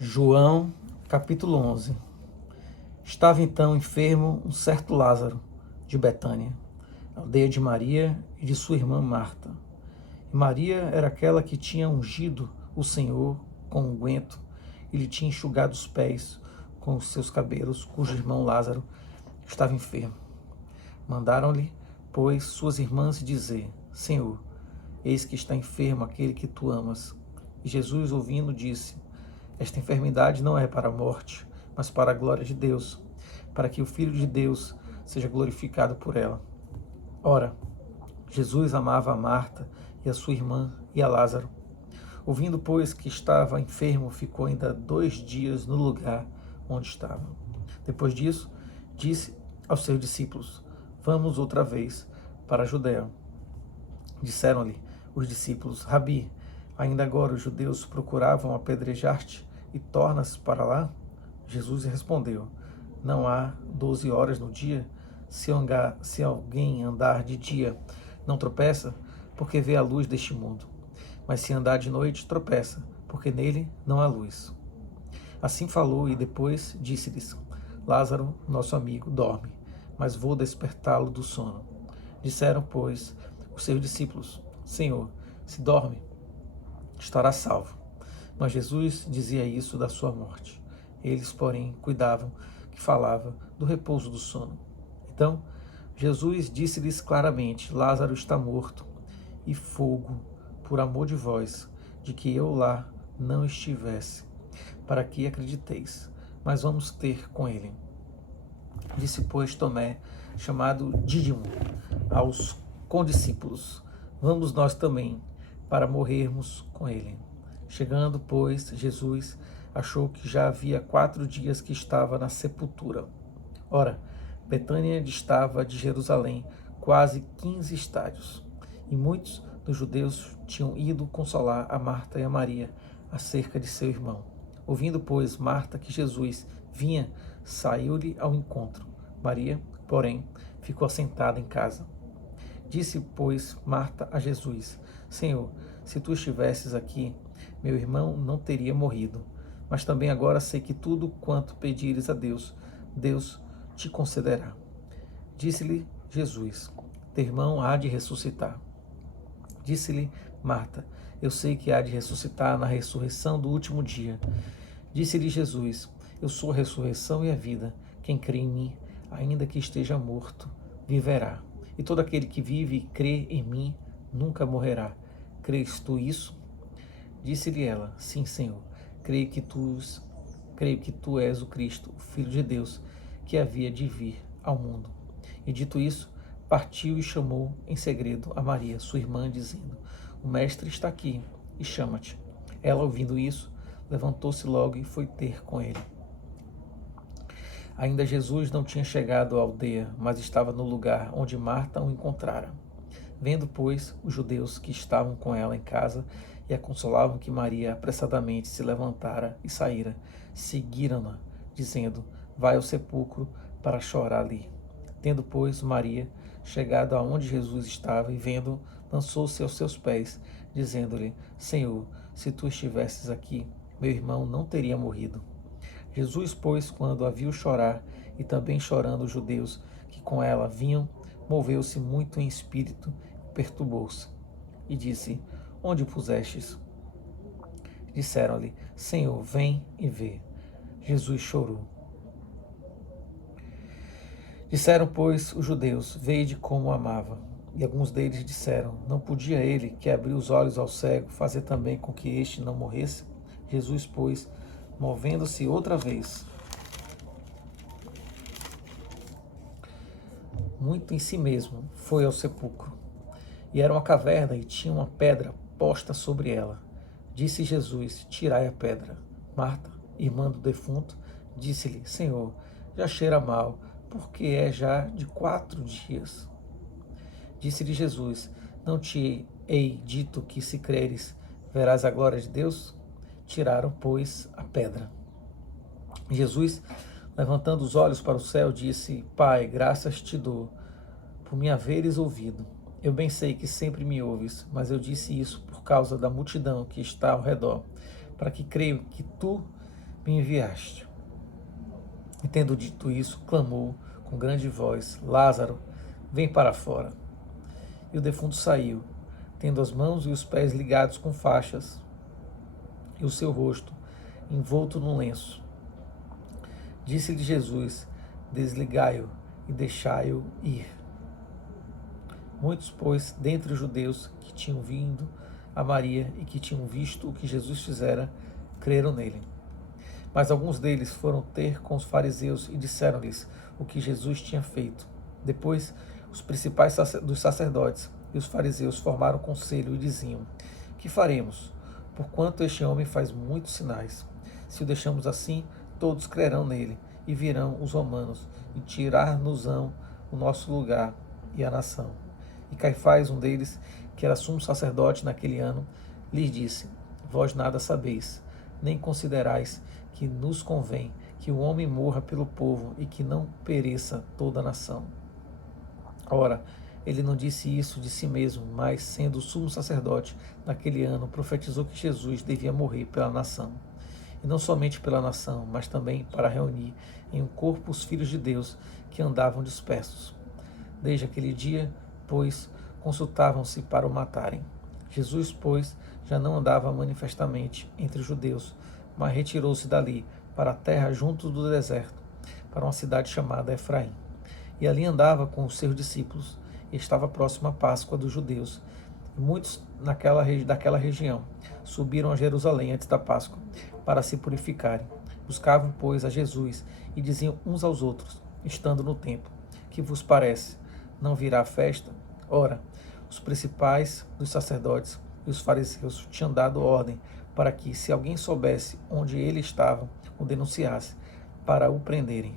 João, capítulo 11. Estava então enfermo um certo Lázaro, de Betânia, aldeia de Maria e de sua irmã Marta. E Maria era aquela que tinha ungido o Senhor com unguento e lhe tinha enxugado os pés com os seus cabelos, cujo irmão Lázaro estava enfermo. Mandaram-lhe, pois, suas irmãs dizer: Senhor, eis que está enfermo aquele que tu amas. E Jesus, ouvindo, disse: Esta enfermidade não é para a morte, mas para a glória de Deus, para que o Filho de Deus seja glorificado por ela. Ora, Jesus amava a Marta e a sua irmã e a Lázaro. Ouvindo, pois, que estava enfermo, ficou ainda 2 dias no lugar onde estava. Depois disso, disse aos seus discípulos: Vamos outra vez para a Judéia. Disseram-lhe os discípulos: Rabi, ainda agora os judeus procuravam apedrejar-te e tornas para lá? Jesus respondeu: Não há 12 horas no dia? Se alguém andar de dia, não tropeça, porque vê a luz deste mundo. Mas se andar de noite, tropeça, porque nele não há luz. Assim falou e depois disse-lhes: Lázaro, nosso amigo, dorme, mas vou despertá-lo do sono. Disseram, pois, os seus discípulos: Senhor, se dorme, estará salvo. Mas Jesus dizia isso da sua morte. Eles, porém, cuidavam que falava do repouso do sono. Então, Jesus disse-lhes claramente: Lázaro está morto, e fogo, por amor de vós, de que eu lá não estivesse, para que acrediteis. Mas vamos ter com ele. Disse, pois, Tomé, chamado Dídimo, aos condiscípulos: Vamos nós também, para morrermos com ele. Chegando, pois, Jesus achou que já havia 4 dias que estava na sepultura. Ora, Betânia distava de Jerusalém quase 15 estádios, e muitos dos judeus tinham ido consolar a Marta e a Maria acerca de seu irmão. Ouvindo, pois, Marta que Jesus vinha, saiu-lhe ao encontro. Maria, porém, ficou assentada em casa. Disse, pois, Marta a Jesus: Senhor, se tu estivesses aqui, meu irmão não teria morrido. Mas também agora sei que tudo quanto pedires a Deus, Deus te concederá. Disse-lhe Jesus: Teu irmão há de ressuscitar. Disse-lhe Marta: Eu sei que há de ressuscitar na ressurreição do último dia. Disse-lhe Jesus: Eu sou a ressurreição e a vida. Quem crê em mim, ainda que esteja morto, viverá. E todo aquele que vive e crê em mim nunca morrerá. Crês tu isso? Disse-lhe ela: Sim, Senhor. Creio que tu és o Cristo, o Filho de Deus, que havia de vir ao mundo. E dito isso, partiu e chamou em segredo a Maria, sua irmã, dizendo: O mestre está aqui e chama-te. Ela, ouvindo isso, levantou-se logo e foi ter com ele. Ainda Jesus não tinha chegado à aldeia, mas estava no lugar onde Marta o encontrara. Vendo, pois, os judeus que estavam com ela em casa e a consolavam que Maria apressadamente se levantara e saíra, seguiram-na, dizendo: Vai ao sepulcro para chorar ali. Tendo, pois, Maria chegado aonde Jesus estava e vendo, lançou-se aos seus pés, dizendo-lhe: Senhor, se tu estivesses aqui, meu irmão não teria morrido. Jesus, pois, quando a viu chorar, e também chorando os judeus que com ela vinham, moveu-se muito em espírito e perturbou-se. E disse: Onde o pusestes? Disseram-lhe: Senhor, vem e vê. Jesus chorou. Disseram, pois, os judeus: Vede como o amava. E alguns deles disseram: Não podia ele, que abriu os olhos ao cego, fazer também com que este não morresse? Jesus, pois, movendo-se outra vez, muito em si mesmo, foi ao sepulcro. E era uma caverna e tinha uma pedra posta sobre ela. Disse Jesus: Tirai a pedra. Marta, irmã do defunto, disse-lhe: Senhor, já cheira mal, porque é já de 4 dias. Disse-lhe Jesus: Não te hei dito que, se creres, verás a glória de Deus? Tiraram, pois, a pedra. Jesus, levantando os olhos para o céu, disse: Pai, graças te dou por me haveres ouvido. Eu bem sei que sempre me ouves, mas eu disse isso por causa da multidão que está ao redor, para que creio que tu me enviaste? E tendo dito isso, clamou com grande voz: Lázaro, vem para fora. E o defunto saiu, tendo as mãos e os pés ligados com faixas, e o seu rosto envolto num lenço. Disse-lhe Jesus: desligai-o e deixai-o ir. Muitos, pois, dentre os judeus que tinham vindo a Maria e que tinham visto o que Jesus fizera, creram nele. Mas alguns deles foram ter com os fariseus e disseram-lhes o que Jesus tinha feito. Depois, os principais dos sacerdotes e os fariseus formaram conselho e diziam: que faremos? Porquanto este homem faz muitos sinais. Se o deixamos assim, todos crerão nele, e virão os romanos, e tirar-nos-ão o nosso lugar e a nação. E Caifás, um deles, que era sumo sacerdote naquele ano, lhes disse: vós nada sabeis, nem considerais que nos convém que o homem morra pelo povo e que não pereça toda a nação. Ora, ele não disse isso de si mesmo, mas, sendo sumo sacerdote naquele ano, profetizou que Jesus devia morrer pela nação. E não somente pela nação, mas também para reunir em um corpo os filhos de Deus que andavam dispersos. Desde aquele dia, pois, consultavam-se para o matarem. Jesus, pois, já não andava manifestamente entre os judeus, mas retirou-se dali para a terra junto do deserto, para uma cidade chamada Efraim. E ali andava com os seus discípulos, e estava próxima a Páscoa dos judeus. E muitos daquela região subiram a Jerusalém antes da Páscoa, para se purificarem. Buscavam, pois, a Jesus, e diziam uns aos outros, estando no templo: que vos parece? Não virá a festa? Ora, os principais dos sacerdotes e os fariseus tinham dado ordem para que, se alguém soubesse onde ele estava, o denunciasse, para o prenderem.